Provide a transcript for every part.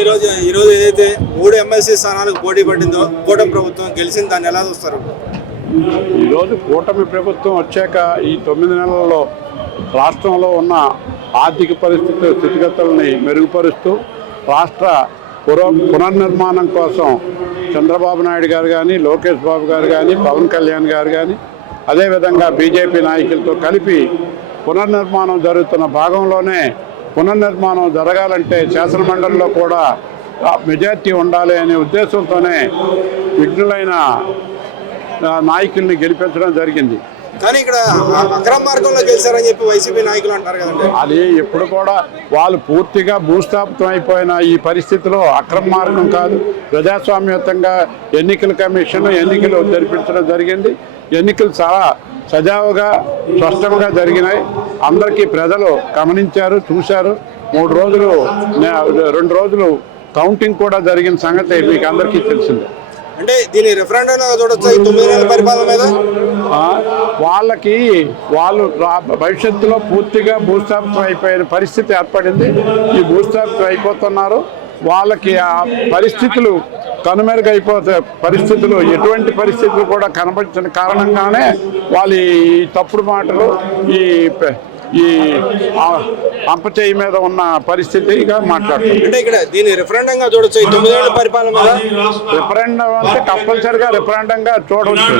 ఈరోజు ఏదైతే 3 ఎమ్మెల్సీ స్థానాలకు పోటీ పడిందో కూటమి ప్రభుత్వం గెలిచింది, దాన్ని ఎలా చూస్తారు? ఈరోజు కూటమి ప్రభుత్వం వచ్చాక ఈ 9 నెలల్లో రాష్ట్రంలో ఉన్న ఆర్థిక పరిస్థితి స్థితిగతుల్ని మెరుగుపరుస్తూ రాష్ట్ర పునర్నిర్మాణం కోసం చంద్రబాబు నాయుడు గారు కానీ, లోకేష్ బాబు గారు కానీ, పవన్ కళ్యాణ్ గారు కానీ, అదేవిధంగా బీజేపీ నాయకులతో కలిపి పునర్నిర్మాణం జరుగుతున్న భాగంలోనే పునర్నిర్మాణం జరగాలంటే శాసనమండలిలో కూడా మెజార్టీ ఉండాలి అనే ఉద్దేశంతోనే విఘ్నులైన నాయకుల్ని గెలిపించడం జరిగింది. కానీ ఇక్కడ అక్రమ మార్గంలో గెలిచారని చెప్పి వైసీపీ నాయకులు అంటారు కదండి. అది ఎప్పుడు కూడా వాళ్ళు పూర్తిగా భూస్థాపితం అయిపోయిన ఈ పరిస్థితిలో అక్రమ మార్గం కాదు, ప్రజాస్వామ్యయుతంగా ఎన్నికల కమిషన్ ఎన్నికలు జరిపించడం జరిగింది. ఎన్నికలు చాలా సజావుగా స్పష్టంగా జరిగినాయి. అందరికీ ప్రజలు గమనించారు, చూశారు. 2 రోజులు కౌంటింగ్ కూడా జరిగిన సంగతి మీకు అందరికీ తెలిసిందే. అంటే దీని రెఫరెండంలో చూడొచ్చు ఈ 9 నెలల పరిపాలన మీద. వాళ్ళు భవిష్యత్తులో పూర్తిగా భూస్థాపితం అయిపోయిన పరిస్థితి ఏర్పడింది. ఈ భూస్థాపితం అయిపోతున్నారు. వాళ్ళకి ఆ పరిస్థితులు కనుమెరుగైపోతే పరిస్థితులు ఎటువంటి పరిస్థితులు కూడా కనబడిన కారణంగానే వాళ్ళు ఈ తప్పుడు మాటలు ఈ అంపచేయి మీద ఉన్న పరిస్థితిగా మాట్లాడుతుంది. అంటే ఇక్కడ దీని రెఫరెండంగా చూడొచ్చు ఈ 9 నెలల పరిపాలన మీద. రెఫరెండం అంటే కంపల్సరిగా రెఫరెండంగా చూడవచ్చు.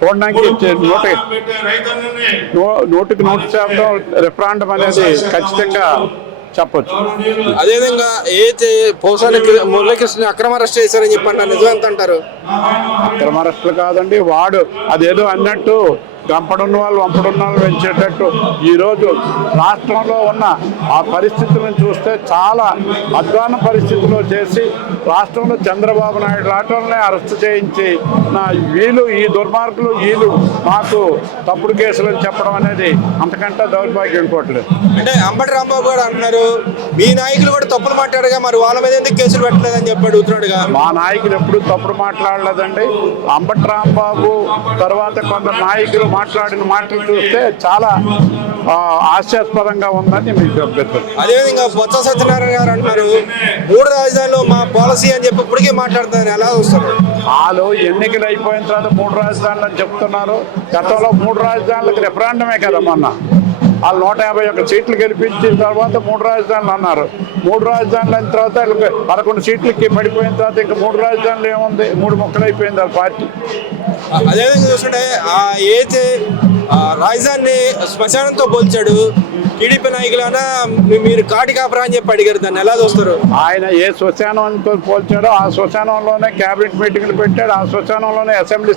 చూడడానికి 100% రెఫరెండం అనేది ఖచ్చితంగా చెప్పొచ్చు. అదేవిధంగా ఏదైతే పోసాని మురళీకృష్ణ అక్రమ అరెస్ట్ చేశారని చెప్పండి, నిజమంత అంటారు? అక్రమ అరెస్టులు కాదండి, వాడు అదేదో అన్నట్టు గంపడున్న వాళ్ళు వంపడున్న వాళ్ళు పెంచేటట్టు ఈరోజు రాష్ట్రంలో ఉన్న ఆ పరిస్థితులను చూస్తే చాలా అధ్వాన పరిస్థితుల్లో చేసి రాష్ట్రంలో చంద్రబాబు నాయుడు రాష్ట్రంలోనే అరెస్ట్ చేయించి ఈ దుర్మార్గులు మాకు తప్పుడు కేసులు అని చెప్పడం అనేది అంతకంటే దౌర్భాగ్యం ఇంకోట్లేదు. అంటే అంబటి రాంబాబు గారు అంటున్నారు మీ నాయకులు కూడా తప్పులు మాట్లాడగా మరి వాళ్ళ మీద ఎందుకు కేసులు పెట్టలేదని చెప్పి అడుగుతున్నాడుగా. మా నాయకులు ఎప్పుడు తప్పుడు మాట్లాడలేదండి. అంబటి రాంబాబు తర్వాత కొందరు నాయకులు మాట్లాడిన మాటలు చూస్తే చాలా హాస్యాస్పదంగా ఉందని మీకు అభ్యర్థులు. అదేవిధంగా బొత్స సత్యనారాయణ గారు అంటున్నారు 3 రాజధానులు మా పాలసీ అని చెప్పి ఇప్పటికే మాట్లాడుతున్నారు, ఎలా చూస్తారు? వాళ్ళు ఎన్నికలు అయిపోయిన తర్వాత 3 రాజధానులు అని చెప్తున్నారు. గతంలో 3 రాజధానులకు రెఫరెండమే కదా మొన్న. వాళ్ళు 151 సీట్లు గెలిపించిన తర్వాత 3 రాజధానులు అన్నారు. 3 రాజధానులు అయిన తర్వాత 11 సీట్లకి పడిపోయిన తర్వాత ఇంకా 3 రాజధానులు ఏముంది, 3 ముక్కలు అయిపోయింది ఆ పార్టీ. అదేవిధంగా చూస్తుంటే ఏదైతే రాజధానిని శ్మశానంతో పోల్చాడు టీడీపీ నాయకులైనా మీరు కాటి కాపరా అని చెప్పి అడిగారు, దాన్ని ఎలా చూస్తారు? ఆయన ఏ శ్మశానంతో పోల్చాడో ఆ శ్మశానంలోనే క్యాబినెట్ మీటింగ్లు పెట్టాడు, ఆ శ్మశానంలోనే అసెంబ్లీ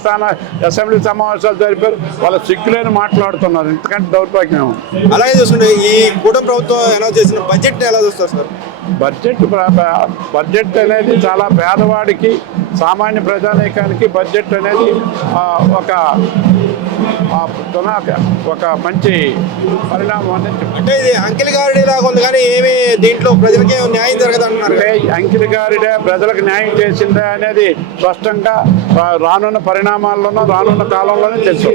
సమావేశాలు జరిపారు. వాళ్ళ సిగ్గులేని మాట్లాడుతున్నారు, ఇంతకంటే దౌర్భాగ్యం. అలాగే చూస్తుంటే ఈ కూటమి ప్రభుత్వం అనౌన్స్ చేసిన బడ్జెట్ ఎలా చూస్తారు సార్? బడ్జెట్ అనేది చాలా పేదవాడికి, సామాన్య ప్రజానీకానికి బడ్జెట్ అనేది ఒక మంచి పరిణామం అనేది. అంటే ఇది అంకిల్ గారిడి లాగా ఉంది కానీ ఏమి దీంట్లో ప్రజలకి న్యాయం జరగదు అంటున్నారు. అంకిల్ గారిడే ప్రజలకు న్యాయం చేసిందే అనేది స్పష్టంగా రానున్న పరిణామాల్లోనూ రానున్న కాలంలోనే తెలుసు.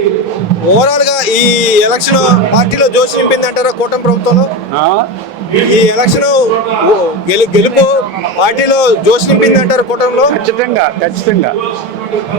ఓవరాల్ గా ఈ ఎలక్షన్ పార్టీలో జోష్ నింపింది అంటారా కూటమి ప్రభుత్వంలో? ఈ ఎలక్షన్ గెలుపు పార్టీలో జోష్ నింపింది అంటారు కూటమిలో? ఖచ్చితంగా.